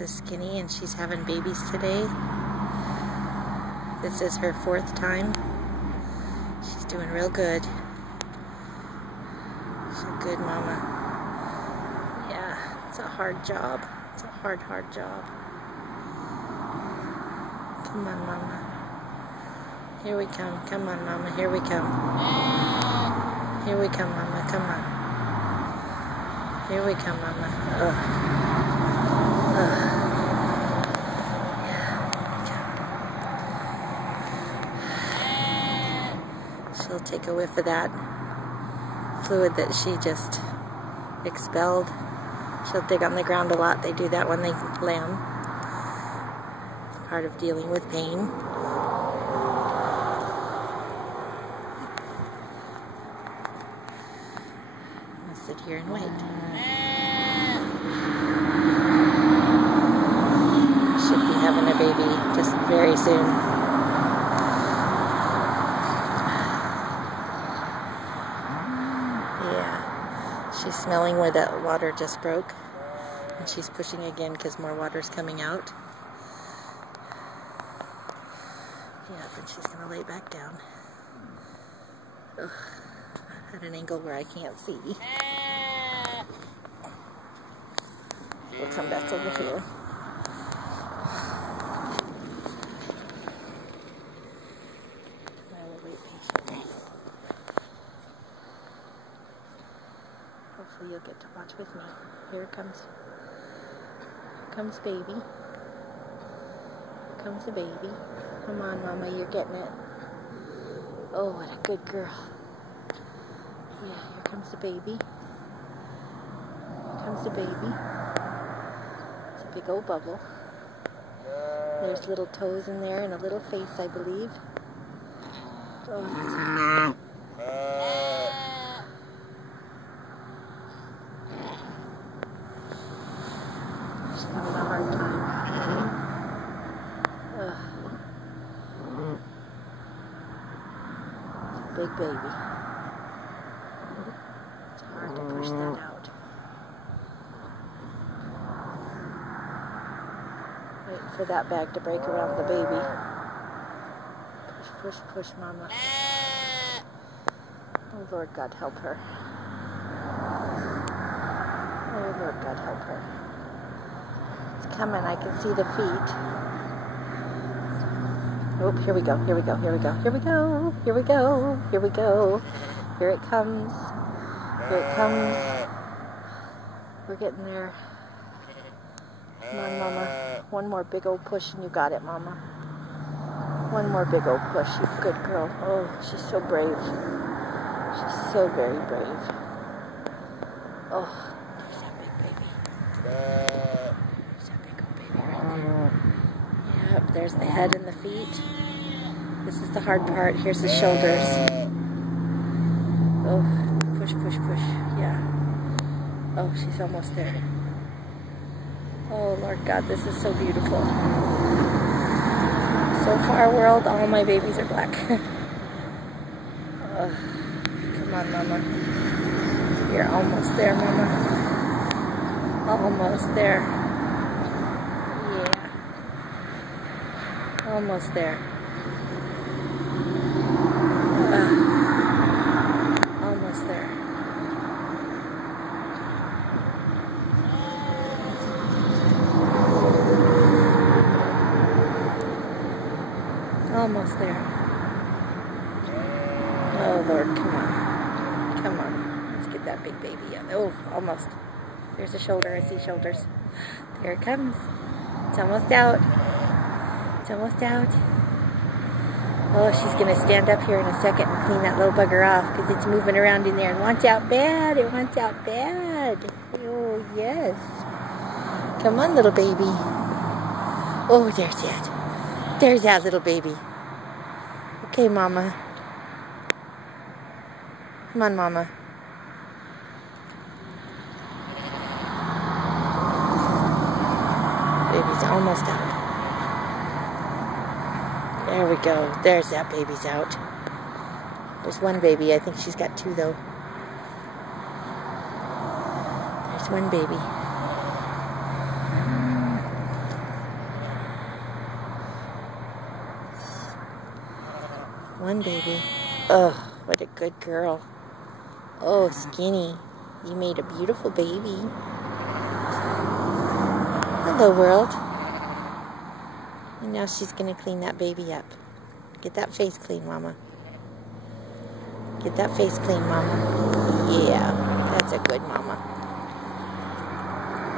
This is Skinny, and she's having babies today. This is her 4th time. She's doing real good. She's a good mama. Yeah, it's a hard job. It's a hard job. Come on, mama. Here we come. Come on, mama. Here we come. Here we come, mama. Come on. Here we come, mama. Ugh. She'll take a whiff of that fluid that she just expelled. She'll dig on the ground a lot. They do that when they lamb. It's part of dealing with pain. I'll sit here and wait. Should be having a baby just very soon. She's smelling where that water just broke, and she's pushing again because more water's coming out. Yeah, then she's going to lay back down. Ugh, at an angle where I can't see. We'll come back over here. I will wait patiently. Hopefully you'll get to watch with me. Here comes baby. Here comes the baby. Come on, mama, you're getting it. Oh, what a good girl. Yeah, here comes the baby. Here comes the baby. It's a big old bubble. There's little toes in there and a little face, I believe. Oh, having a hard time. It's a big baby. It's hard to push that out. Wait for that bag to break around the baby. Push, push, push, mama. Oh, Lord God, help her. Oh, Lord God, help her. Coming, I can see the feet. Oh, here we go, here we go, here we go, here we go, here we go, here we go. Here it comes. Here it comes. We're getting there. Come on, mama. One more big old push and you got it, mama. One more big old push. You good girl. Oh, she's so brave. She's so very brave. Oh, there's that big baby. Yep, there's the head and the feet. This is the hard part. Here's the shoulders. Oh, push, push, push. Yeah. Oh, she's almost there. Oh, Lord God, this is so beautiful. So far, world, all my babies are black. Oh, come on, mama. You're almost there, mama. Almost there. Almost there. Almost there. Almost there. Oh, Lord, come on. Come on. Let's get that big baby up. Oh, almost. There's a shoulder. I see shoulders. There it comes. It's almost out. It's almost out. Oh, she's going to stand up here in a second and clean that little bugger off because it's moving around in there and wants out bad. It wants out bad. Oh, yes. Come on, little baby. Oh, there's that. There's that little baby. Okay, mama. Come on, mama. Baby's almost out. There we go. There's that baby's out. There's one baby. I think she's got two, though. There's one baby. One baby. Ugh, what a good girl. Oh, Skinny. You made a beautiful baby. Hello, world. And now she's going to clean that baby up. Get that face clean, Mama. Get that face clean, Mama. Yeah, that's a good Mama.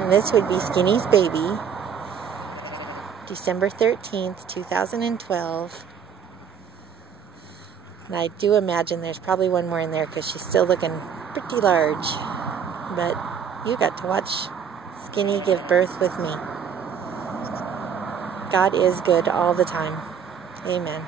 And this would be Skinny's baby. December 13th, 2012. And I do imagine there's probably one more in there because she's still looking pretty large. But you got to watch Skinny give birth with me. God is good all the time. Amen.